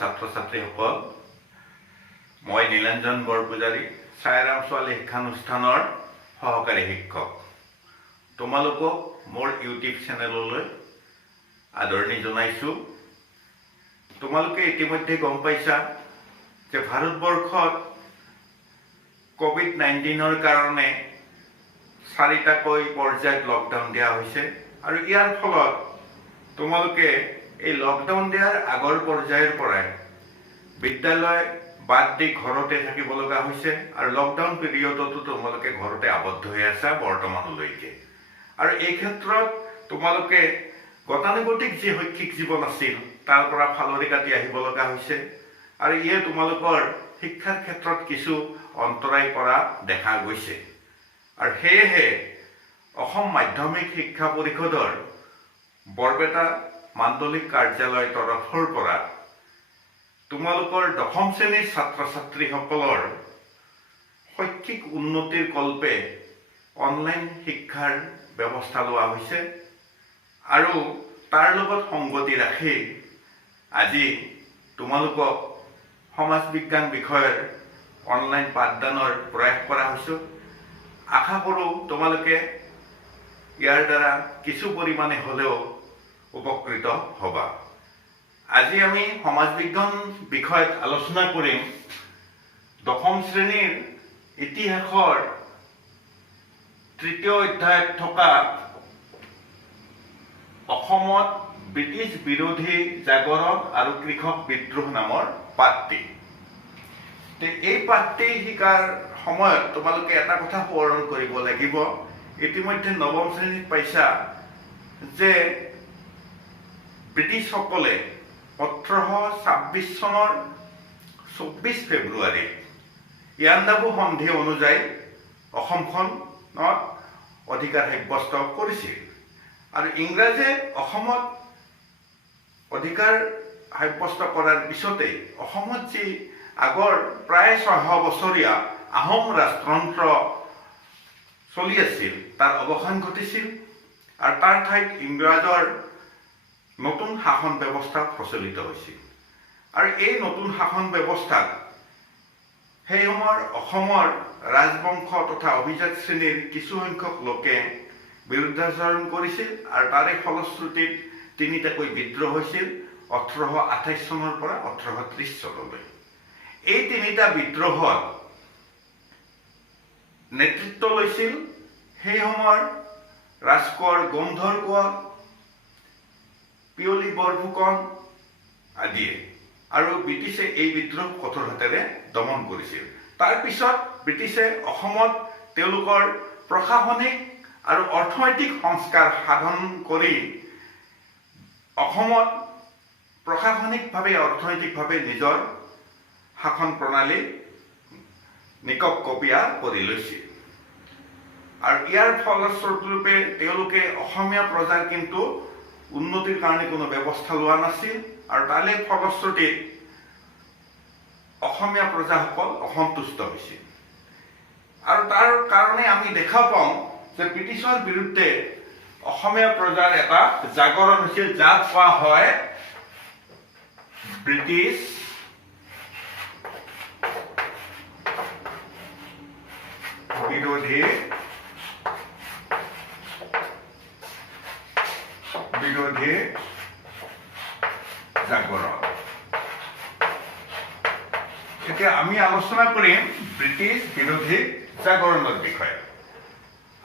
ছাত্ৰ ছাত্ৰীসকল, মই নীলাঞ্জন বৰপূজাৰী, ছায়াৰাম ছোৱালী শিক্ষানুষ্ঠানৰ সহকাৰী শিক্ষক। তোমালোকক মোৰ ইউটিউব চেনেললৈ আদৰণি জনাইছোঁ। তোমালোকে ইতিমধ্যে গম পাইছা যে ভাৰতবৰ্ষত কোভিড-19ৰ কাৰণে 4টাকৈ পৰ্যায়ত লকডাউন দিয়া হৈছে আৰু ইয়াৰ ফলত তোমালোকে এই লকডাউন দিয়াৰ আগৰ পৰ্যায়ৰ পৰাই বিদ্যালয় বাদ দি ঘৰতে থাকিব লগা হৈছে আৰু লকডাউন পিৰিয়ডতো তোমালোকে ঘৰতে আবদ্ধ হৈ আছা বৰ্তমানলৈকে। আৰু এই ক্ষেত্ৰত তোমালোকে গতানুগতিক যি শৈক্ষিক জীৱন আছিল তাৰ পৰা ফালৰি কাটি আহিব লগা হৈছে আৰু ইয়ে তোমালোকৰ শিক্ষাৰ ক্ষেত্ৰত কিছু অন্তৰায় কৰা দেখা গৈছে। আৰু সেয়েহে অসম মাধ্যমিক শিক্ষা পৰিষদৰ বৰপেটা মাণ্ডলিক কাৰ্যালয়ৰ তৰফৰ পৰা তোমালোকৰ 10ম শ্ৰেণীৰ ছাত্ৰ ছাত্ৰীসকলৰ শৈক্ষিক উন্নতিৰ কল্পে অনলাইন শিক্ষাৰ ব্যৱস্থা লোৱা হৈছে আৰু তাৰ লগত সংগতি ৰাখি আজি তোমালোকক সমাজ বিজ্ঞান বিষয়ৰ অনলাইন পাঠদানৰ প্ৰয়াস কৰা হৈছে। আশা কৰোঁ তোমালোকে ইয়াৰ দ্বাৰা কিছু পৰিমাণে হ'লেও উপকৃত হ'বা। আজি আমি সমাজ বিজ্ঞান বিষয়ত আলোচনা কৰিম 10ম শ্ৰেণীৰ ইতিহাসৰ 3য় অধ্যায়ত থকা অসমত ব্ৰিটিছ বিৰোধী জাগৰণ আৰু কৃষক বিদ্ৰোহ নামৰ পাঠটি। এই পাঠটি শিকাৰ সময়ত তোমালোকে এটা কথা সোঁৱৰণ কৰিব লাগিব, ইতিমধ্যে 9ম শ্ৰেণীত পাইছা যে ব্ৰিটিছসকলে 1826 চনৰ 24 ফেব্ৰুৱাৰীত ইয়াণ্ডাবু সন্ধি অনুযায়ী অসমখনত অধিকাৰ সাব্যস্ত কৰিছিল আৰু ইংৰাজে অসমত অধিকাৰ সাব্যস্ত কৰাৰ পিছতেই অসমত যি আগৰ প্ৰায় 600 বছৰীয়া আহোম ৰাজতন্ত্ৰ চলি আছিল তাৰ অৱসান ঘটিছিল আৰু তাৰ ঠাইত ইংৰাজৰ নতুন শাসন ব্যৱস্থা প্ৰচলিত হৈছিল। আৰু এই নতুন শাসন ব্যৱস্থাক সেই সময়ৰ অসমৰ ৰাজবংশ তথা অভিজাত শ্ৰেণীৰ কিছুসংখ্যক লোকে বিৰুদ্ধাচৰণ কৰিছিল আৰু তাৰে ফলশ্ৰুতিত 3টাকৈ বিদ্ৰোহ হৈছিল 1828 চনৰ পৰা 1830 চনলৈ। এই 3টা বিদ্ৰোহত নেতৃত্ব লৈছিল সেই সময়ৰ ৰাজকোঁৱৰ গোমধৰ কোঁৱৰ, পিয়লি বৰফুকন আদিয়ে, আৰু ব্ৰিটিছে এই বিদ্ৰোহ কঠোৰ হাতেৰে দমন কৰিছিল। তাৰ পিছত ব্ৰিটিছে অসমত তেওঁলোকৰ প্ৰশাসনিক আৰু অৰ্থনৈতিক সংস্কাৰ সাধন কৰি অসমত প্ৰশাসনিকভাৱে অৰ্থনৈতিকভাৱে নিজৰ শাসন প্ৰণালী নিকপকপীয়া কৰি লৈছিল আৰু ইয়াৰ ফলস্বৰূপে তেওঁলোকে অসমীয়া প্ৰজাৰ কিন্তু উন্নতিৰ কাৰণে কোনো ব্যৱস্থা লোৱা নাছিল আৰু তাৰে ফলশ্ৰুতিত অসমীয়া প্ৰজাসকল অসন্তুষ্ট হৈছিল। আৰু তাৰ কাৰণে আমি দেখা পাওঁ যে ব্ৰিটিছৰ বিৰুদ্ধে অসমীয়া প্ৰজাৰ এটা জাগৰণ হৈছিল, যাক কোৱা হয় ব্ৰিটিছ বিৰোধী জাগৰণ। এতিয়া আমি আলোচনা কৰিম ব্ৰিটিছ বিৰোধী জাগৰণৰ বিষয়ে।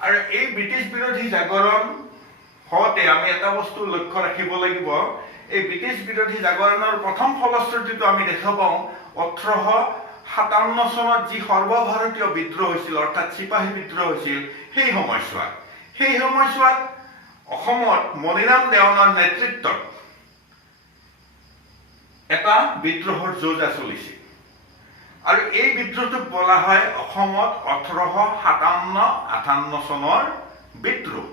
আৰু এই ব্ৰিটিছ বিৰোধী জাগৰণ হওঁতে আমি এটা বস্তু লক্ষ্য ৰাখিব লাগিব, এই ব্ৰিটিছ বিৰোধী জাগৰণৰ প্ৰথম ফলশ্ৰুতিটো আমি দেখা পাওঁ 1857 চনত যি সৰ্বভাৰতীয় বিদ্ৰোহ হৈছিল অৰ্থাৎ চিপাহী বিদ্ৰোহ হৈছিল সেই সময়ছোৱাত অসমত মণিৰাম দেৱানৰ নেতৃত্বত এটা বিদ্ৰোহৰ যোজা চলিছিল আৰু এই বিদ্ৰোহটোক বোলা হয় অসমত 1857-58 চনৰ বিদ্ৰোহ।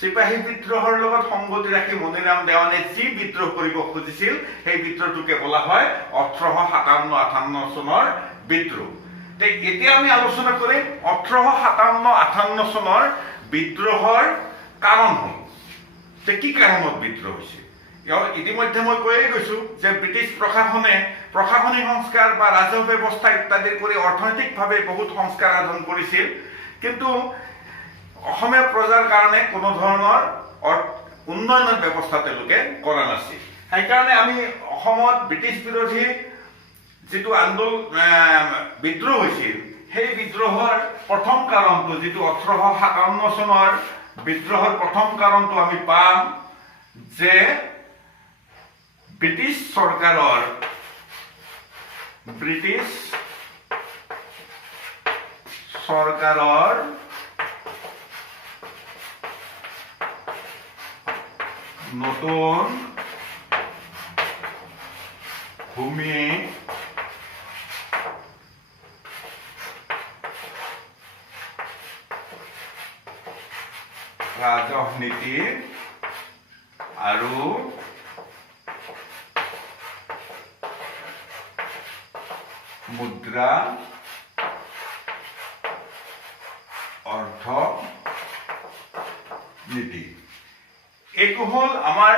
চিপাহী বিদ্ৰোহৰ লগত সংগতি ৰাখি মণিৰাম দেৱানে যি বিদ্ৰোহ কৰিব খুজিছিল সেই বিদ্ৰোহটোকে বোলা হয় 1857-58 চনৰ বিদ্ৰোহ। এতিয়া আমি আলোচনা কৰিম 1857-58 চনৰ বিদ্ৰোহৰ কাৰণসমূহ, যে কি কাৰণত বিদ্ৰোহ হৈছিল। ইতিমধ্যে মই কৈয়ে গৈছোঁ যে ব্ৰিটিছ প্ৰশাসনে প্ৰশাসনিক সংস্কাৰ বা ৰাজহ ব্যৱস্থা ইত্যাদি কৰি অৰ্থনৈতিকভাৱে বহুত সংস্কাৰ সাধন কৰিছিল, কিন্তু অসমীয়া প্ৰজাৰ কাৰণে কোনো ধৰণৰ উন্নয়নৰ ব্যৱস্থা তেওঁলোকে কৰা নাছিল। সেইকাৰণে আমি অসমত ব্ৰিটিছ বিৰোধী যিটো বিদ্ৰোহ হৈছিল, সেই বিদ্ৰোহৰ প্ৰথম কাৰণটো যিটো 1857 চনৰ বিদ্ৰোহৰ প্ৰথম কাৰণটো আমি পাম যে ব্ৰিটিছ চৰকাৰৰ নতুন ভূমি ৰাজহ নীতি আৰু মুদ্ৰা অৰ্থনীতি, এইটো হ'ল আমাৰ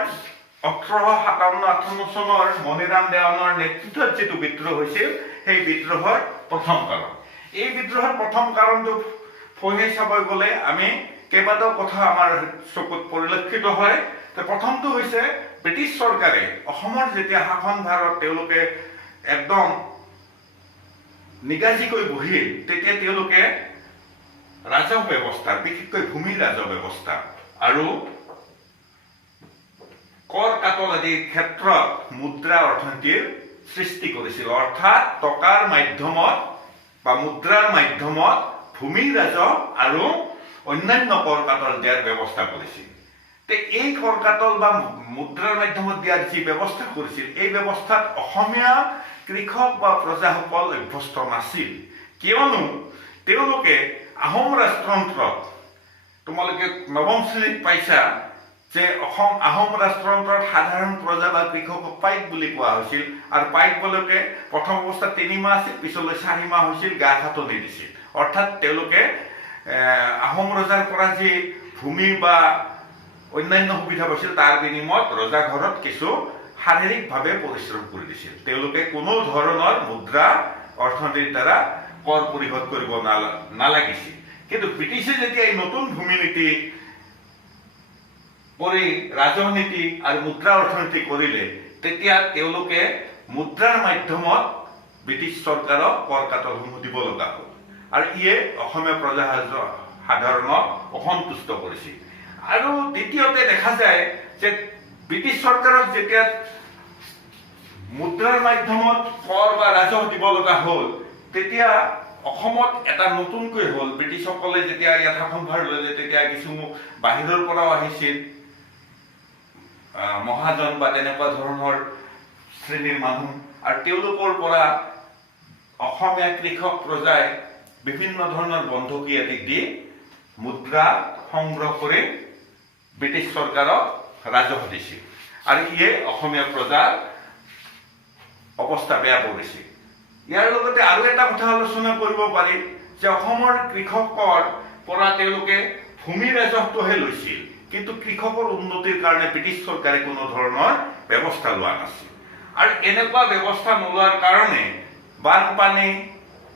1857-58 চনৰ মণিৰাম দেৱানৰ নেতৃত্বত যিটো বিদ্ৰোহ হৈছিল, সেই বিদ্ৰোহৰ প্ৰথম কাৰণ। এই বিদ্ৰোহৰ প্ৰথম কাৰণটো ফহি চাব গ'লে আমি কেইবাটাও কথা আমাৰ চকুত পৰিলক্ষিত হয়। প্ৰথমটো হৈছে ব্ৰিটিছ চৰকাৰে অসমৰ যেতিয়া শাসনভাৰত তেওঁলোকে একদম নিগাজিকৈ বহিল, তেতিয়া তেওঁলোকে ৰাজহ ব্যৱস্থা, বিশেষকৈ ভূমিৰ ৰাজহ ব্যৱস্থা আৰু কৰ কাটল আদিৰ ক্ষেত্ৰত মুদ্ৰা অৰ্থনীতিৰ সৃষ্টি কৰিছিল। অৰ্থাৎ টকাৰ মাধ্যমত বা মুদ্ৰাৰ মাধ্যমত ভূমিৰ ৰাজহ আৰু অন্যান্য কৰ কাটল দিয়াৰ ব্যৱস্থা কৰিছিল। এই কৰ কাটল বা মুদ্ৰাৰ মাধ্যমত দিয়াৰ যি ব্যৱস্থা কৰিছিল, এই ব্যৱস্থাত অসমীয়া কৃষক বা প্ৰজাসকল অভ্যস্ত নাছিল, কিয়নো তেওঁলোকে আহোম ৰাজতন্ত্ৰত, তোমালোকে নৱম শ্ৰেণীত পাইছা যে আহোম ৰাজতন্ত্ৰত সাধাৰণ প্ৰজা বা কৃষকক পাইক বুলি কোৱা হৈছিল, আৰু পাইক বোলকে প্ৰথম অৱস্থাত 3 মাহ আছিল, পিছলৈ 4 মাহ হৈছিল, গা খাটনি দিছিল। অৰ্থাৎ তেওঁলোকে আহোম ৰজাৰ পৰা যি ভূমি বা অন্যান্য সুবিধা পাইছিল, তাৰ বিনিময়ত ৰজা ঘৰত কিছু শাৰীৰিকভাৱে পৰিশ্ৰম কৰি দিছিল। তেওঁলোকে কোনো ধৰণৰ মুদ্ৰা অৰ্থনীতিৰ দ্বাৰা কৰ পৰিশোধ কৰিব নালাগিছিল। কিন্তু ব্ৰিটিছে যেতিয়া এই নতুন ভূমি নীতি কৰি ৰাজহ নীতি আৰু মুদ্ৰা অৰ্থনীতি কৰিলে, তেতিয়া তেওঁলোকে মুদ্ৰাৰ মাধ্যমত ব্ৰিটিছ চৰকাৰক কৰ কাটলসমূহ দিব লগা হ'ল, আৰু ইয়ে অসমীয়া প্ৰজা সাধাৰণক অসন্তুষ্ট কৰিছিল। আৰু দ্বিতীয়তে দেখা যায় যে ব্ৰিটিছ চৰকাৰক যেতিয়া মুদ্ৰাৰ মাধ্যমত কৰ বা ৰাজহ দিব লগা হ'ল, তেতিয়া অসমত এটা নতুনকৈ হ'ল, ব্ৰিটিছসকলে যেতিয়া ইয়াত শাসনভাৰ ল'লে, তেতিয়া কিছু বাহিৰৰ পৰাও আহিছিল মহাজন বা তেনেকুৱা ধৰণৰ শ্ৰেণীৰ মানুহ, আৰু তেওঁলোকৰ পৰা অসমীয়া কৃষক প্ৰজাই বিভিন্ন ধৰণৰ বন্ধকী আদি দি মুদ্ৰা সংগ্ৰহ কৰি ব্ৰিটিছ চৰকাৰক ৰাজহ দিছিল, আৰু ইয়ে অসমীয়া প্ৰজাৰ অৱস্থা বেয়া কৰিছিল। ইয়াৰ লগতে আৰু এটা কথা আলোচনা কৰিব পাৰি যে অসমৰ কৃষকৰ পৰা তেওঁলোকে ভূমি ৰাজহটোহে লৈছিল, কিন্তু কৃষকৰ উন্নতিৰ কাৰণে ব্ৰিটিছ চৰকাৰে কোনো ধৰণৰ ব্যৱস্থা লোৱা নাছিল। আৰু এনেকুৱা ব্যৱস্থা নোলোৱাৰ কাৰণে বানপানী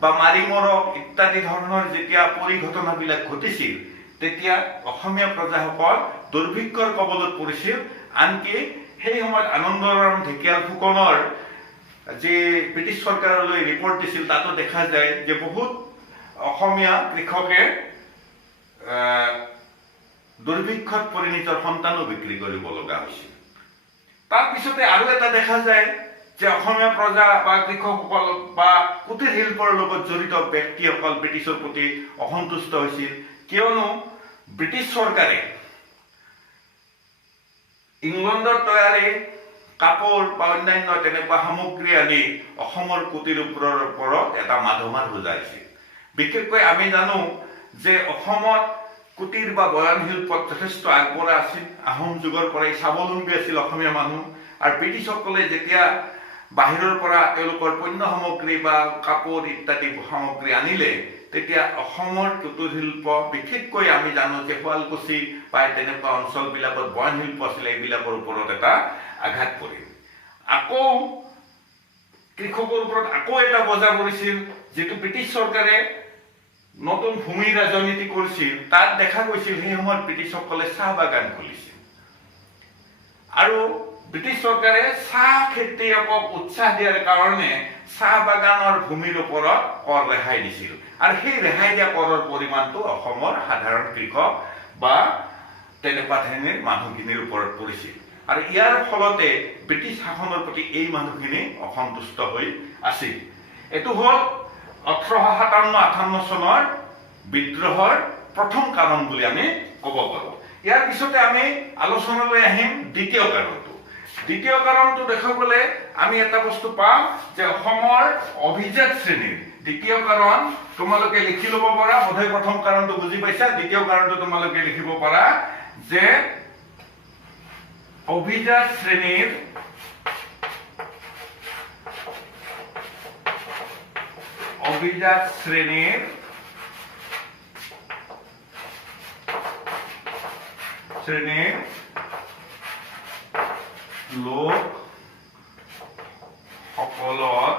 বা মাৰিমৰক ইত্যাদি ধৰণৰ যেতিয়া পৰিঘটনাবিলাক ঘটিছিল, তেতিয়া অসমীয়া প্ৰজাসকল দুৰ্ভিক্ষৰ কবলত পৰিছিল। আনকি সেই সময়ত আনন্দৰাম ঢেকীয়াল ফুকনৰ যি ব্ৰিটিছ চৰকাৰলৈ ৰিপৰ্ট দিছিল, তাতো দেখা যায় যে বহুত অসমীয়া কৃষকে দুৰ্ভিক্ষত পৰি নিজৰ সন্তানো বিক্ৰী কৰিব লগা হৈছিল। তাৰপিছতে আৰু এটা দেখা যায় যে অসমীয়া প্ৰজা বা কৃষকসকল বা কুটিৰ শিল্পৰ লগত জড়িত ব্যক্তিসকল ব্ৰিটিছৰ প্ৰতি অসন্তুষ্ট হৈছিল, কিয়নো ব্ৰিটিছ চৰকাৰে ইংলেণ্ডৰ তৈয়াৰী কাপোৰ বা অন্যান্য তেনেকুৱা সামগ্ৰী আনি অসমৰ কুটিৰ ওপৰত এটা মাধমাৰ বুজাইছিল। বিশেষকৈ আমি জানো যে অসমত কুটিৰ বা বয়ন শিল্পত যথেষ্ট আগবঢ়া আছিল, আহোম যুগৰ পৰাই স্বাৱলম্বী আছিল অসমীয়া মানুহ। আৰু ব্ৰিটিছসকলে যেতিয়া বাহিৰৰ পৰা তেওঁলোকৰ পণ্য সামগ্ৰী বা কাপোৰ ইত্যাদি সামগ্ৰী আনিলে, তেতিয়া অসমৰ টুটুল শিল্প বিশেষকৈ আমি জানো যে শুৱালকুছি প্ৰায় তেনেকুৱা অঞ্চলবিলাকত বয়ন শিল্প আছিলে, এইবিলাকৰ ওপৰত এটা আঘাত পৰিল। আকৌ কৃষকৰ ওপৰত আকৌ এটা বজা পৰিছিল, যিটো ব্ৰিটিছ চৰকাৰে নতুন ভূমি ৰাজনীতি কৰিছিল। তাত দেখা গৈছিল সেই সময়ত ব্ৰিটিছসকলে চাহ বাগান খুলিছিল আৰু ব্ৰিটিছ চৰকাৰে চাহ খেতিয়কক উৎসাহ দিয়াৰ কাৰণে চাহ বাগানৰ ভূমিৰ ওপৰত কৰ ৰেহাই দিছিল আৰু সেই ৰেহাই দিয়া কৰৰ পৰিমাণটো অসমৰ সাধাৰণ কৃষক বা তেনেকুৱা শ্ৰেণীৰ মানুহখিনিৰ ওপৰত পৰিছিল আৰু ইয়াৰ ফলতে ব্ৰিটিছ শাসনৰ প্ৰতি এই মানুহখিনি অসন্তুষ্ট হৈ আছিল। এইটো হ'ল 1857-58 চনৰ বিদ্ৰোহৰ প্ৰথম কাৰণ বুলি আমি ক'ব পাৰোঁ। ইয়াৰ পিছতে আমি আলোচনালৈ আহিম দ্বিতীয় কাৰণটো। দ্বিতীয় কাৰণটো দেখাবলৈ আমি এটা বস্তু পাম যে অসমৰ অভিজাত শ্ৰেণীৰ দ্বিতীয় কাৰণ তোমালোকে লিখি ল'ব পাৰা। বোধহয় প্ৰথম কাৰণটো বুজি পাইছা, দ্বিতীয় কাৰণটো তোমালোকে লিখিব পাৰা যে অভিজাত শ্ৰেণীৰ লোক সকলৰ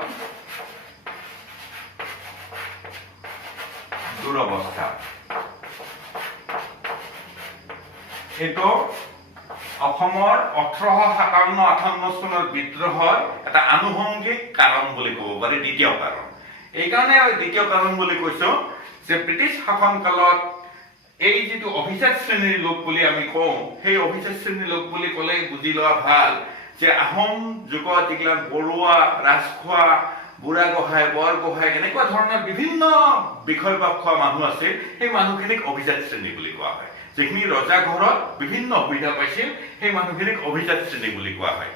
দুৰৱস্থা। এইটো অসমৰ 1857-58 চনৰ বিদ্ৰোহৰ এটা আনুষংগিক কাৰণ বুলি ক'ব পাৰি, দ্বিতীয় কাৰণ। এইকাৰণে দ্বিতীয় কাৰণ বুলি কৈছো যে ব্ৰিটিছ শাসন কালত এই যিটো অভিজাত শ্ৰেণীৰ লোক বুলি আমি কওঁ, সেই অভিজাত শ্ৰেণীৰ লোক বুলি ক'লে বুজি লোৱা ভাল যে আহোম যুগত যিবিলাক বৰুৱা, ৰাজখোৱা, বুঢ়াগোহাঁই, বৰগোহাঁই এনেকুৱা ধৰণৰ বিভিন্ন বিষয়ববীয়া মানুহ আছিল, সেই মানুহখিনিক অভিজাত শ্ৰেণী বুলি কোৱা হয়। যিখিনি ৰজা ঘৰত বিভিন্ন সুবিধা পাইছিল সেই মানুহখিনিক অভিজাত শ্ৰেণী বুলি কোৱা হয়।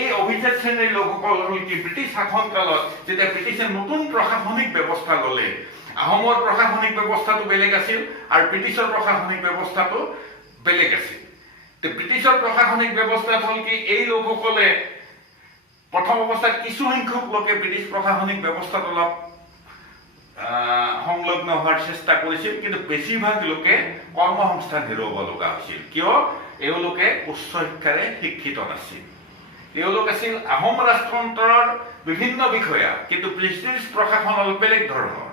এই অভিজাত শ্ৰেণীৰ লোকসকল হ'ল কি, ব্ৰিটিছ শাসন কালত যেতিয়া ব্ৰিটিছে নতুন প্ৰশাসনিক ব্যৱস্থা ল'লে, আহোমৰ প্ৰশাসনিক ব্যৱস্থাটো বেলেগ আছিল আৰু ব্ৰিটিছৰ প্ৰশাসনিক ব্যৱস্থাটো বেলেগ আছিল। ব্ৰিটিছৰ প্ৰশাসনিক ব্যৱস্থাত হ'ল কি, এই লোকসকলে প্ৰথম অৱস্থাত কিছু সংখ্যক লোকে ব্ৰিটিছ প্ৰশাসনিক ব্যৱস্থাত অলপ সংলগ্ন হোৱাৰ চেষ্টা কৰিছিল, কিন্তু বেছিভাগ লোকে কৰ্মসংস্থান হেৰুৱাব লগা হৈছিল। কিয়? এওঁলোকে উচ্চ শিক্ষাৰে শিক্ষিত নাছিল। এওঁলোক আছিল আহোম ৰাজতন্ত্ৰৰ বিভিন্ন বিষয়া, কিন্তু ব্ৰিটিছ প্ৰশাসন অলপ বেলেগ ধৰণৰ।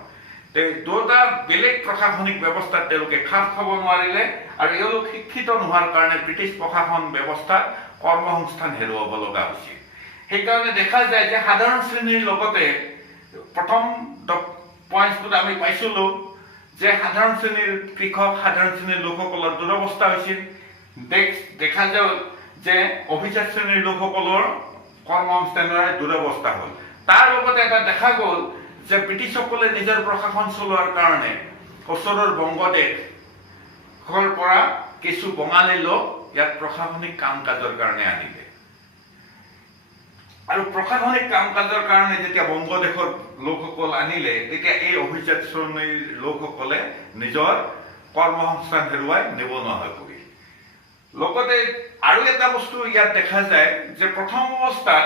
দুটা বেলেগ প্ৰশাসনিক ব্যৱস্থাত তেওঁলোকে খাপ খাব নোৱাৰিলে আৰু এওঁলোক শিক্ষিত নোহোৱাৰ কাৰণে ব্ৰিটিছ প্ৰশাসন ব্যৱস্থাত কৰ্মসংস্থান হেৰুৱাব লগা হৈছিল। সেইকাৰণে দেখা যায় যে সাধাৰণ শ্ৰেণীৰ লগতে প্ৰথম পইণ্টটোত আমি পাইছিলো যে সাধাৰণ শ্ৰেণীৰ কৃষক, সাধাৰণ শ্ৰেণীৰ লোকসকলৰ দুৰৱস্থা হৈছিল। দেখা যায় যে অভিজাত শ্ৰেণীৰ লোকসকলৰ কৰ্মসংস্থানৰ দুৰৱস্থা হ'ল। তাৰ লগতে এটা দেখা গ'ল যে ব্ৰিটিছসকলে নিজৰ প্ৰশাসন চলোৱাৰ কাৰণে ওচৰৰ বংগদেশৰ পৰা কিছু বঙালী লোক ইয়াত প্ৰশাসনিক কাম কাজৰ কাৰণে আনিলে আৰু প্ৰশাসনিক কাম কাজৰ কাৰণে যেতিয়া বংগদেশৰ লোকসকল আনিলে, তেতিয়া এই অভিজাত শ্ৰেণীৰ লোকসকলে নিজৰ কৰ্মসংস্থান হেৰুৱাই নিবনুৱা হৈ পৰিল। লগতে আৰু এটা বস্তু ইয়াত দেখা যায় যে প্ৰথম অৱস্থাত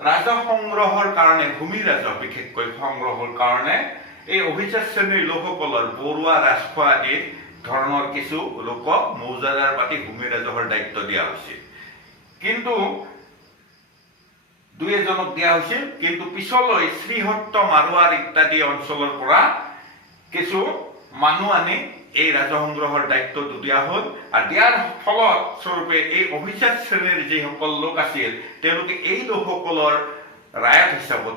ৰাজহ সংগ্ৰহৰ কাৰণে, ভূমি ৰাজহ বিশেষকৈ সংগ্ৰহৰ কাৰণে এই অভিজাত শ্ৰেণীৰ লোকসকলৰ বৰুৱা, ৰাজখোৱা আদি ধৰণৰ কিছু লোকক মৌজাদাৰ পাতি ভূমি ৰাজহৰ দায়িত্ব দিয়া হৈছিল। কিন্তু দুই এজনক দিয়া হৈছিল, কিন্তু পিছলৈ শ্ৰীহট্ট, মাৰোৱাৰ ইত্যাদি অঞ্চলৰ পৰা কিছু মানুহ আনি এই ৰাজহ সংগ্ৰহৰ দায়িত্বটো দিয়া হ'ল আৰু দিয়াৰ ফলত স্বৰূপে এই অভিজাত শ্ৰেণীৰ যিসকল লোক আছিল তেওঁলোকে এই লোকসকলৰ ৰায়ত হিচাপত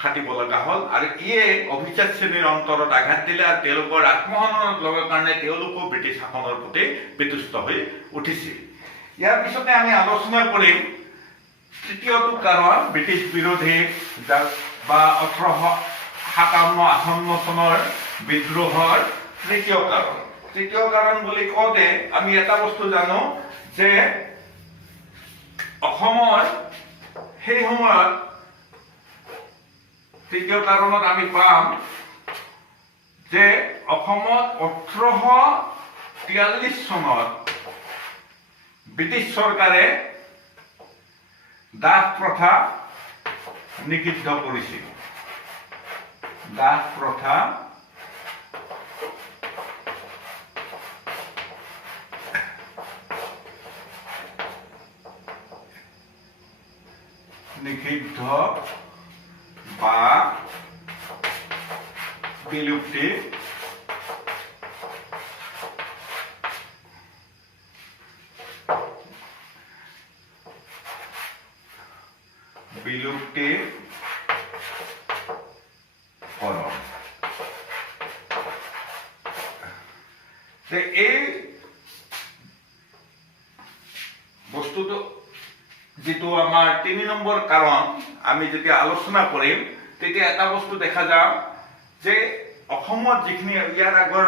খাটিব লগা হ'ল আৰু ইয়ে অভিজাত শ্ৰেণীৰ অন্তৰত আঘাত দিলে আৰু তেওঁলোকৰ আত্মসন্মানত লগাৰ কাৰণে তেওঁলোকো ব্ৰিটিছ শাসনৰ প্ৰতি বিতুষ্ট হৈ উঠিছিল। ইয়াৰ পিছতে আমি আলোচনা কৰিম তৃতীয়টো কাৰণ ব্ৰিটিছ বিৰোধী বা 1857-58 চনৰ বিদ্ৰোহৰ তৃতীয় কাৰণ। তৃতীয় কাৰণ বুলি কওঁতে আমি এটা বস্তু জানো যে অসমৰ সেই সময়ত তৃতীয় কাৰণত আমি পাম যে অসমত 1843 চনত ব্ৰিটিছ চৰকাৰে দাস প্ৰথা নিষিদ্ধ কৰিছিল। দাহ প্ৰথা নিষিদ্ধ বা বিলুপ্তি কৰণ। এই বস্তুটো যিটো আমাৰ ৩ নম্বৰ কাৰণ আমি যেতিয়া আলোচনা কৰিম তেতিয়া এটা বস্তু দেখা যাম যে অসমত যিখিনি ইয়াৰ আগৰ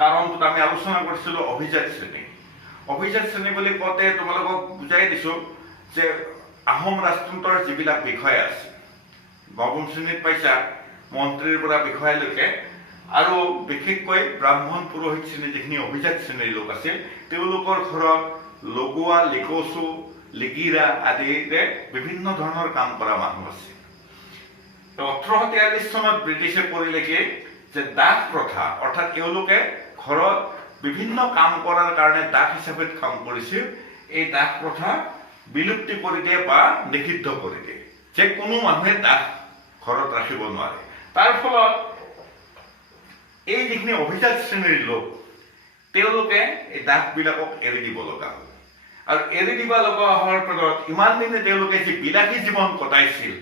কাৰণটোত আমি আলোচনা কৰিছিলোঁ অভিজাত শ্ৰেণী। অভিজাত শ্ৰেণী বুলি কওঁতে তোমালোকক বুজাই দিছোঁ যে আহোম ৰাজতন্ত্ৰৰ যিবিলাক বিষয়া আছে, নৱম শ্ৰেণীত পাইছা মন্ত্ৰীৰ পৰা বিষয়ালৈকে, আৰু বিশেষকৈ ব্ৰাহ্মণ পুৰোহিত শ্ৰেণী যিখিনি অভিজাত শ্ৰেণীৰ লোক আছিল তেওঁলোকৰ ঘৰত লগোৱা, লিকচু, লিগিৰা আদিৰে বিভিন্ন ধৰণৰ কাম কৰা মানুহ আছে। 1843 চনত ব্ৰিটিছে কৰিলে কি যে দাস প্ৰথা, অৰ্থাৎ এওঁলোকে ঘৰত বিভিন্ন কাম কৰাৰ কাৰণে দাস হিচাপে কাম কৰিছিল, এই দাস প্ৰথা বিলুপ্তি কৰি দিয়ে বা নিষিদ্ধ কৰি দিয়ে যে কোনো মানুহে দাস ঘৰত ৰাখিব নোৱাৰে। তাৰ ফলত এই যিখিনি অভিজাত শ্ৰেণীৰ লোক তেওঁলোকে এই দাসবিলাকক এৰি দিব লগা হ'ল, আৰু এৰি দিব লগা হোৱাৰ ফলত ইমান দিনে তেওঁলোকে যি বিলাসী জীৱন কটাইছিল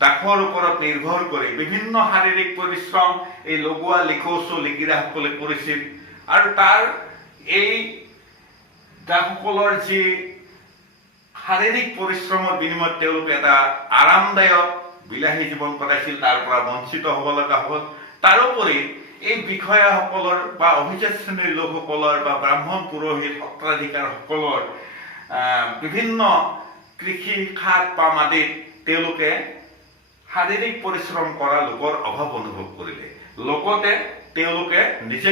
দাসৰ ওপৰত নিৰ্ভৰ কৰি বিভিন্ন শাৰীৰিক পৰিশ্ৰম এই লগোৱা, লিকচু, লিগিৰাসকলে কৰিছিল, আৰু তাৰ এই দাসসকলৰ যি শাৰীৰিক পৰিশ্ৰমৰ বিনিময়ত তেওঁলোকে এটা আৰামদায়ক বিলাসী জীৱন কটাইছিল, তাৰ পৰা বঞ্চিত হ'ব লগা হ'ল। তাৰোপৰি এই বিষয়াসকলৰ বা অভিজাত শ্ৰেণীৰ লোকসকলৰ বা ব্ৰাহ্মণ পুৰোহিত সত্ৰাধিকাৰসকলৰ বিভিন্ন কৃষি খাত পাম আদিত তেওঁলোকে শাৰীৰিক পৰিশ্ৰম কৰা লোকৰ অভাৱ অনুভৱ কৰিলে, লগতে তেওঁলোকে নিজে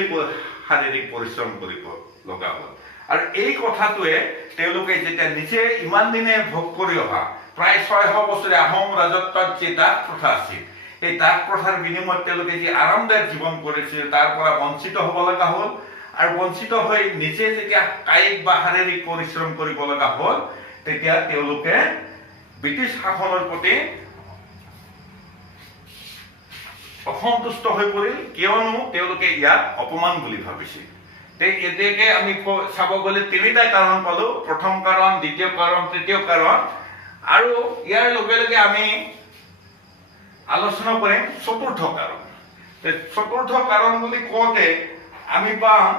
শাৰীৰিক পৰিশ্ৰম কৰিব লগা হ'ল। আৰু এই কথাটোৱে তেওঁলোকে যেতিয়া নিজে ইমান দিনে ভোগ কৰি অহা প্ৰায় 600 বছৰে আহোম ৰাজত্বত যি দাস প্ৰথা আছিল, এই দাস প্ৰথাৰ বিনিময়ত তেওঁলোকে যি আৰামদায়ক জীৱন কৰিছিল তাৰ পৰা বঞ্চিত হ'ব লগা হ'ল, আৰু বঞ্চিত হৈ নিজে যেতিয়া কায়িক বা শাৰীৰিক পৰিশ্ৰম কৰিব লগা হ'ল তেতিয়া তেওঁলোকে ব্ৰিটিছ শাসনৰ প্ৰতি অসন্তুষ্ট হৈ পৰিল, কিয়নো তেওঁলোকে ইয়াক অপমান বুলি ভাবিছিল। এতেকে আমি চাব গ'লে 3টা কাৰণ পালো, প্ৰথম কাৰণ, দ্বিতীয় কাৰণ, তৃতীয় কাৰণ, আৰু ইয়াৰ লগে লগে আমি আলোচনা কৰিম চতুৰ্থ কাৰণ। চতুৰ্থ কাৰণ বুলি কওঁতে আমি পাম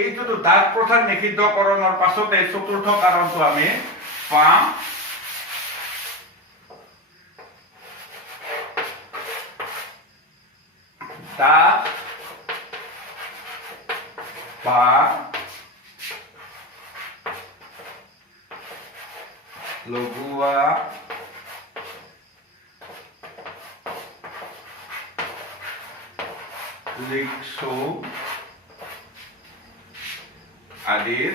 এইটোতো দাস প্ৰথাৰ নিষিদ্ধকৰণৰ পাছতে চতুৰ্থ কাৰণটো আমি পাম দাস বা লগোৱা লিকচু আদিৰ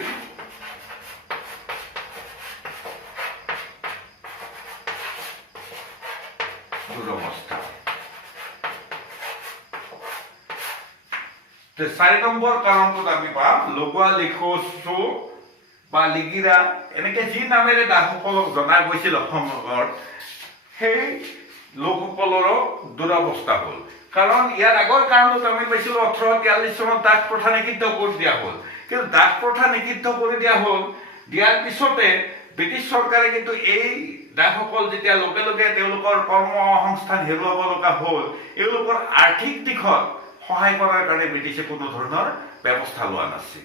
দুৰৱস্থা। 4 নম্বৰ কাৰণটোত আমি পাম লগোৱা, লিকচু বা লিগিৰা এনেকে যি নামেৰে দাসসকলক জনা গৈছিল অসমৰ, সেই লোকসকলৰো দুৰৱস্থা হ'ল। কাৰণ ইয়াৰ আগৰ কাৰণত আমি পাইছিলোঁ 1843 চনত দাস প্ৰথা নিষিদ্ধ কৰি দিয়া হ'ল, কিন্তু দাস প্ৰথা নিষিদ্ধ কৰি দিয়া হ'ল, দিয়াৰ পিছতে ব্ৰিটিছ চৰকাৰে কিন্তু এই দাসসকল যেতিয়া লগে লগে তেওঁলোকৰ কৰ্ম সংস্থান হেৰুৱাব লগা হ'ল, এওঁলোকৰ আৰ্থিক দিশত সহায় কৰাৰ কাৰণে ব্ৰিটিছে কোনো ধৰণৰ ব্যৱস্থা লোৱা নাছিল।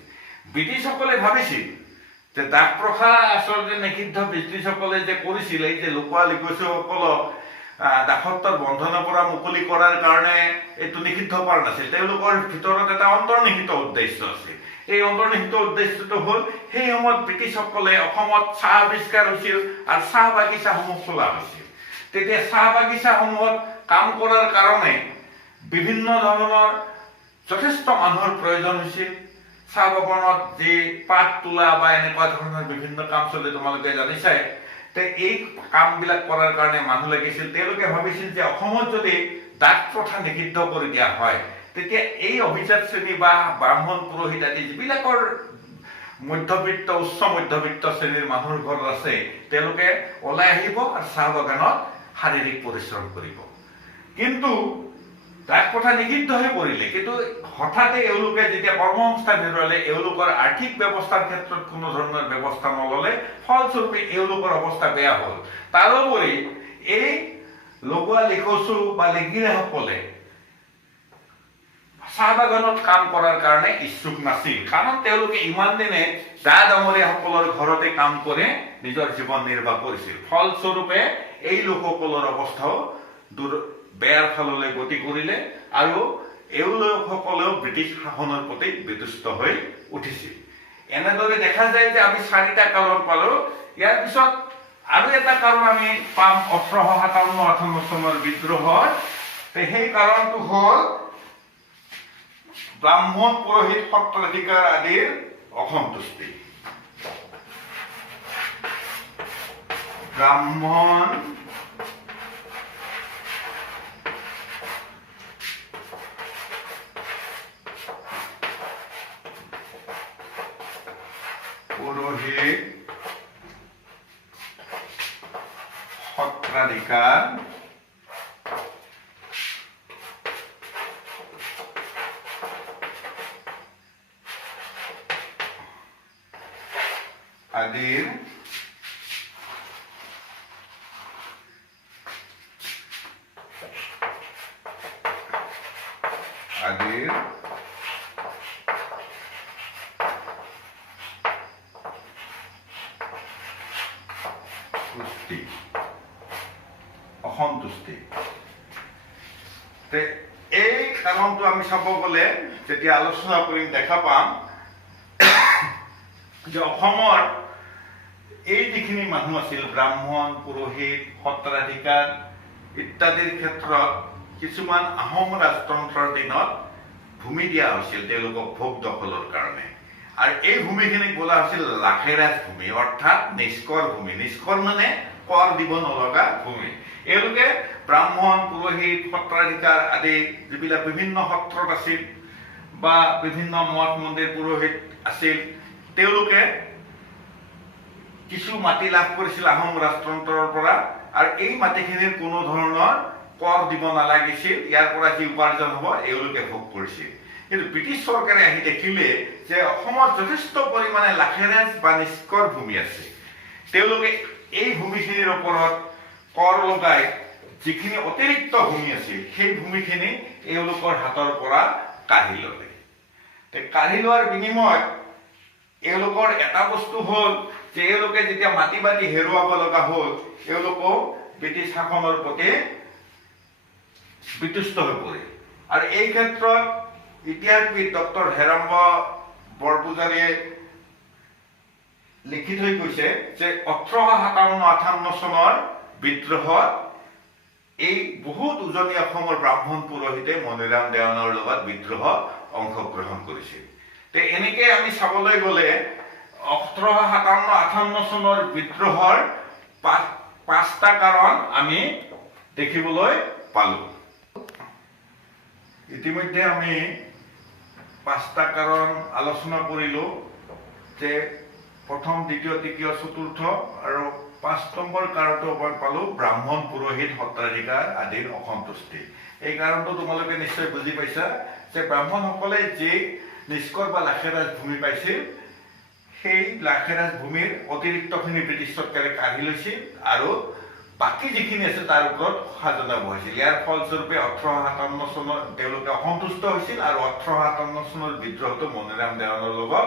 ব্ৰিটিছসকলে ভাবিছিল যে দাস প্ৰথা আচলতে নিষিদ্ধ ব্ৰিটিছসকলে যে কৰিছিল, এই যে লুকুৱা লিকচুসকলক দাসত্বৰ বন্ধনৰ পৰা মুকলি কৰাৰ কাৰণে এইটো নিষিদ্ধ কৰা নাছিল, তেওঁলোকৰ ভিতৰত এটা অন্তৰ্নিহিত উদ্দেশ্য আছিল। এই অন্তৰ্নিহিত উদ্দেশ্যটো হ'ল সেই সময়ত ব্ৰিটিছসকলে অসমত চাহ আৱিষ্কাৰ হৈছিল আৰু চাহ বাগিচাসমূহ খোলা হৈছিল। তেতিয়া চাহ বাগিচাসমূহত কাম কৰাৰ কাৰণে বিভিন্ন ধৰণৰ যথেষ্ট মানুহৰ প্ৰয়োজন হৈছিল। চাহ বাগানত যি পাত তোলা বা এনেকুৱা ধৰণৰ বিভিন্ন কাম চলে তোমালোকে জানিছাই, তে এই কামবিলাক কৰাৰ কাৰণে মানুহ লাগিছিল। তেওঁলোকে ভাবিছিল যে অসমত যদি দাস প্ৰথা নিষিদ্ধ কৰি দিয়া হয় তেতিয়া এই অভিজাত শ্ৰেণী বা ব্ৰাহ্মণ পুৰোহিত আদি যিবিলাকৰ মধ্যবিত্ত উচ্চ মধ্যবিত্ত শ্ৰেণীৰ মানুহৰ ঘৰত আছে তেওঁলোকে ওলাই আহিব আৰু চাহ বাগানত শাৰীৰিক পৰিশ্ৰম কৰিব। কিন্তু দাস প্ৰথা নিষিদ্ধ হৈ পৰিলে, কিন্তু হঠাতে এওঁলোকে যেতিয়া কৰ্মসংস্থান হেৰুৱালে এওঁলোকৰ আৰ্থিক ব্যৱস্থাৰ ক্ষেত্ৰত কোনো ধৰণৰ ব্যৱস্থা নললে, ফলস্বৰূপে এওঁলোকৰ অৱস্থা বেয়া হ'ল। তাৰোপৰি এই লগোৱা লিখচু বা লেগিৰাসকলে চাহ বাগানত কাম কৰাৰ কাৰণে ইচ্ছুক নাছিল, কাৰণ তেওঁলোকে ইমান দিনে ডা ডাঙৰীয়াসকলৰ ঘৰতে কাম কৰি নিজৰ জীৱন নিৰ্বাহ কৰিছিল। ফলস্বৰূপে এই লোকসকলৰ অৱস্থাও বেয়াৰ ফাললৈ গতি কৰিলে আৰু এওঁলোকসকলেও ব্ৰিটিছ শাসনৰ প্ৰতি বিতুষ্ট হৈ উঠিছিল। এনেদৰে দেখা যায় যে আমি 4টা কাৰণ পালো। ইয়াৰ পিছত আৰু এটা কাৰণ আমি পাম 1857-58 চনৰ বিদ্ৰোহৰ। সেই কাৰণটো হ'ল ব্ৰাহ্মণ পুৰোহিত সত্ৰাধিকাৰ আদিৰ অসন্তুষ্টি। ব্ৰাহ্মণ পুৰোহিত সত্ৰাধিকাৰ আদিৰ অসন্তুষ্টি। এই কাৰণটো আমি চাব গ'লে যেতিয়া আলোচনা কৰিম দেখা পাম যে অসমৰ এই যিখিনি মানুহ আছিল ব্ৰাহ্মণ পুৰোহিত সত্ৰাধিকাৰ ইত্যাদিৰ ক্ষেত্ৰত কিছুমান আহোম ৰাজতন্ত্ৰৰ দিনত ভূমি দিয়া হৈছিল তেওঁলোকক ভোগ দখলৰ কাৰণে। আৰু এই ভূমিখিনিক বোলা হৈছিল লাখেৰাজ ভূমি, অৰ্থাৎ নিষ্কৰ ভূমি। নিষ্কৰ মানে কৰ দিব নলগা ভূমি। এওঁলোকে ব্ৰাহ্মণ পুৰোহিত সত্ৰাধিকাৰ আদি যিবিলাক বিভিন্ন সত্ৰত আছিল বা বিভিন্ন মঠ মন্দিৰ পুৰোহিত আছিল তেওঁলোকে কিছু মাটি লাভ কৰিছিল আহোম ৰাজতন্ত্ৰৰ পৰা, আৰু এই মাটিখিনিৰ কোনো ধৰণৰ কৰ দিব নালাগিছিল। ইয়াৰ পৰা যি উপাৰ্জন হ'ব এওঁলোকে ভোগ কৰিছিল। কিন্তু ব্ৰিটিছ চৰকাৰে আহি দেখিলে যে অসমত যথেষ্ট পৰিমাণে লাখেৰাজ বা নিষ্কৰ ভূমি আছে। তেওঁলোকে এই ভূমিখিনিৰ ওপৰত কৰ লগাই যিখিনি অতিৰিক্ত ভূমি আছিল সেই ভূমিখিনি এওঁলোকৰ হাতৰ পৰা কাঢ়ি ল'লে। কাঢ়ি লোৱাৰ বিনিময়ত এওঁলোকৰ এটা বস্তু হ'ল যে এওঁলোকে যেতিয়া মাটি বাটি হেৰুৱাব লগা হ'ল এওঁলোকো ব্ৰিটিছ শাসনৰ প্ৰতি বিতুষ্ট হৈ পৰিল। আৰু এই ক্ষেত্ৰত ইতিহাসবিদ ডক্টৰ হেৰম্ব বৰপূজাৰীয়ে লিখি থৈ গৈছে যে 1857-58 চনৰ বিদ্ৰোহত এই বহুত উজনি অসমৰ ব্ৰাহ্মণ পুৰোহিতে মণিৰাম দেৱানৰ লগত বিদ্ৰোহত অংশগ্ৰহণ কৰিছিল। এনেকে আমি চাবলৈ গ'লে 1857-58 চনৰ বিদ্ৰোহৰ 5টা কাৰণ আমি দেখিবলৈ পালো। ইতিমধ্যে আমি 5টা কাৰণ আলোচনা কৰিলো যে প্ৰথম দ্বিতীয় তৃতীয় চতুৰ্থ আৰু 5 নম্বৰ কাৰণটো মই পালো ব্ৰাহ্মণ পুৰোহিত সত্ৰাধিকাৰ আদিৰ অসন্তুষ্টি। এই কাৰণটো তোমালোকে নিশ্চয় বুজি পাইছা যে ব্ৰাহ্মণসকলে যি নিষ্কৰ বা লাখেৰাজ ভূমি পাইছিল সেই লাখেৰাজ ভূমিৰ অতিৰিক্তখিনি ব্ৰিটিছ চৰকাৰে কাঢ়ি লৈছিল আৰু বাকী যিখিনি আছে তাৰ ওপৰত খাজনা বহাইছিল। ইয়াৰ ফলস্বৰূপে 1857 চনত তেওঁলোকে অসন্তুষ্ট হৈছিল আৰু 1857 চনৰ বিদ্ৰোহটো মণিৰাম দেৱানৰ লগত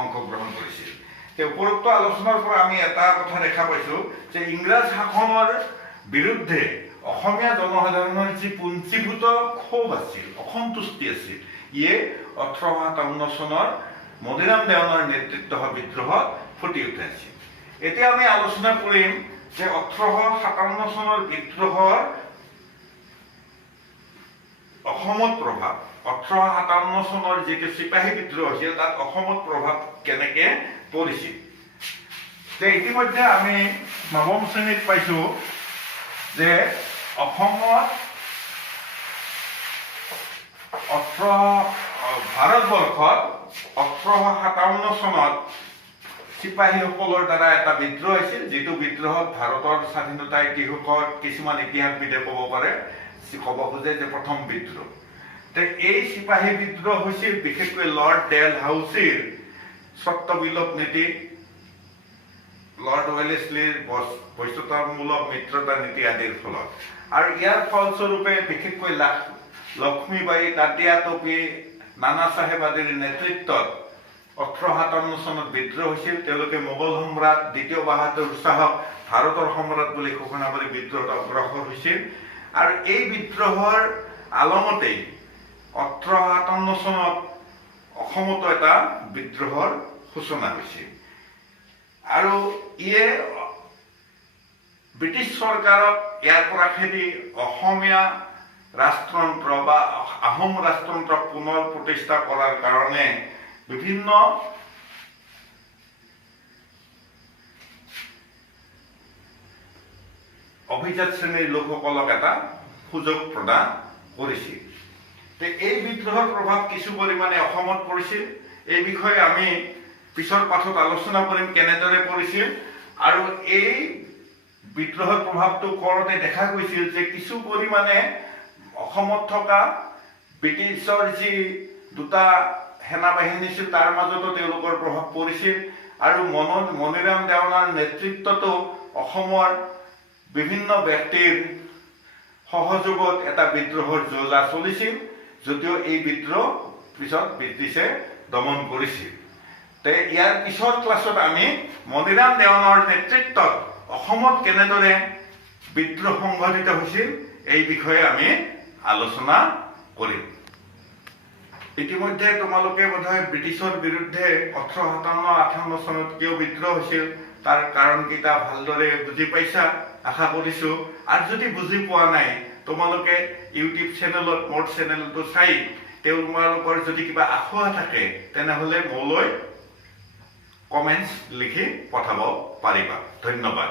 অংশগ্ৰহণ কৰিছিল। উপৰোক্ত আলোচনাৰ পৰা আমি এটা কথা দেখা পাইছো যে ইংৰাজ শাসনৰ বিৰুদ্ধে অসমীয়া জনসাধাৰণৰ যি পুঞ্জীভূত ক্ষোভ আছিল, অসন্তুষ্টি আছিল, ইয়ে 1857 চনৰ মণিৰাম দেৱানৰ নেতৃত্ব বিদ্ৰোহত ফুটি উঠাইছিল। এতিয়া আমি আলোচনা কৰিম যে 1857 চনৰ বিদ্ৰোহৰ অসমত প্ৰভাৱ। 1857 চনৰ যিটো চিপাহী বিদ্ৰোহ হৈছিল তাত অসমত প্ৰভাৱ কেনেকে পৰিছিল। ইতিমধ্যে আমি নৱম শ্ৰেণীত পাইছোঁ যে অসমত ভাৰতবৰ্ষত 1857 চনত চিপাহীসকলৰ দ্বাৰা এটা বিদ্ৰোহ হৈছিল, যিটো বিদ্ৰোহত ভাৰতৰ স্বাধীনতা ইতিহাসত কিছুমান ইতিহাসবিদে ক'ব খোজে যে প্ৰথম বিদ্ৰোহ। এই চিপাহী বিদ্ৰোহ হৈছিল বিশেষকৈ লৰ্ড ডেলহাউছিৰ স্বত্ববিলোপ নীতি, লৰ্ড ৱেলেছলিৰ বৈশ্যতামূলক মিত্ৰতা নীতি আদিৰ ফলত। আৰু ইয়াৰ ফলস্বৰূপে বিশেষকৈ লক্ষ্মীবাই, তাতিয়া টপী, নানা চাহেব আদিৰ নেতৃত্বত 1857 চনত বিদ্ৰোহ হৈছিল। তেওঁলোকে মোগল সম্ৰাট দ্বিতীয় বাহাদুৰ শাহক ভাৰতৰ সম্ৰাট বুলি ঘোষণা কৰি বিদ্ৰোহত অগ্ৰসৰ হৈছিল। আৰু এই বিদ্ৰোহৰ আলমতেই 1857 চনত অসমতো এটা বিদ্ৰোহৰ সূচনা হৈছিল। আৰু ইয়ে ব্ৰিটিছ চৰকাৰক ইয়াৰ পৰা খেদি অসমীয়া ৰাজতন্ত্ৰ বা আহোম ৰাজতন্ত্ৰক পুনৰ প্ৰতিষ্ঠা কৰাৰ কাৰণে বিভিন্ন অভিজাত শ্ৰেণীৰ লোকসকলক এটা সুযোগ প্ৰদান কৰিছিল। এই বিদ্ৰোহৰ প্ৰভাৱ কিছু পৰিমাণে অসমত পৰিছিল। এই বিষয়ে আমি পিছৰ পাঠত আলোচনা কৰিম কেনেদৰে পৰিছিল। আৰু এই বিদ্ৰোহৰ প্ৰভাৱটো কৰোঁতে দেখা গৈছিল যে কিছু পৰিমাণে অসমত থকা ব্ৰিটিছৰ যি দুটা সেনাবাহিনী আছিল তাৰ মাজতো তেওঁলোকৰ প্ৰভাৱ পৰিছিল। আৰু মণিৰাম দেৱানৰ নেতৃত্বতো অসমৰ বিভিন্ন ব্যক্তিৰ সহযোগত এটা বিদ্ৰোহৰ যোজনা চলিছিল, যদিও এই বিদ্ৰোহ পিছত ব্ৰিটিছে দমন কৰিছিল। ইয়াৰ পিছৰ ক্লাছত আমি মণিৰাম দেৱানৰ নেতৃত্বত অসমত কেনেদৰে বিদ্ৰোহ সংঘটিত হৈছিল এই বিষয়ে আমি আলোচনা কৰিম। ইতিমধ্যে তোমালোকে বোধহয় ব্ৰিটিছৰ বিৰুদ্ধে 1857-58 চনত কিয় বিদ্ৰোহ হৈছিল তাৰ কাৰণকেইটা ভালদৰে বুজি পাইছা আশা কৰিছোঁ। আৰু যদি বুজি পোৱা নাই তোমালোকে ইউটিউব চেনেলত মোৰ চেনেলটো চাই তোমালোকৰ যদি কিবা আখোৱা থাকে তেনেহ'লে মোলৈ কমেণ্টছ লিখি পঠাব পাৰিবা। ধন্যবাদ।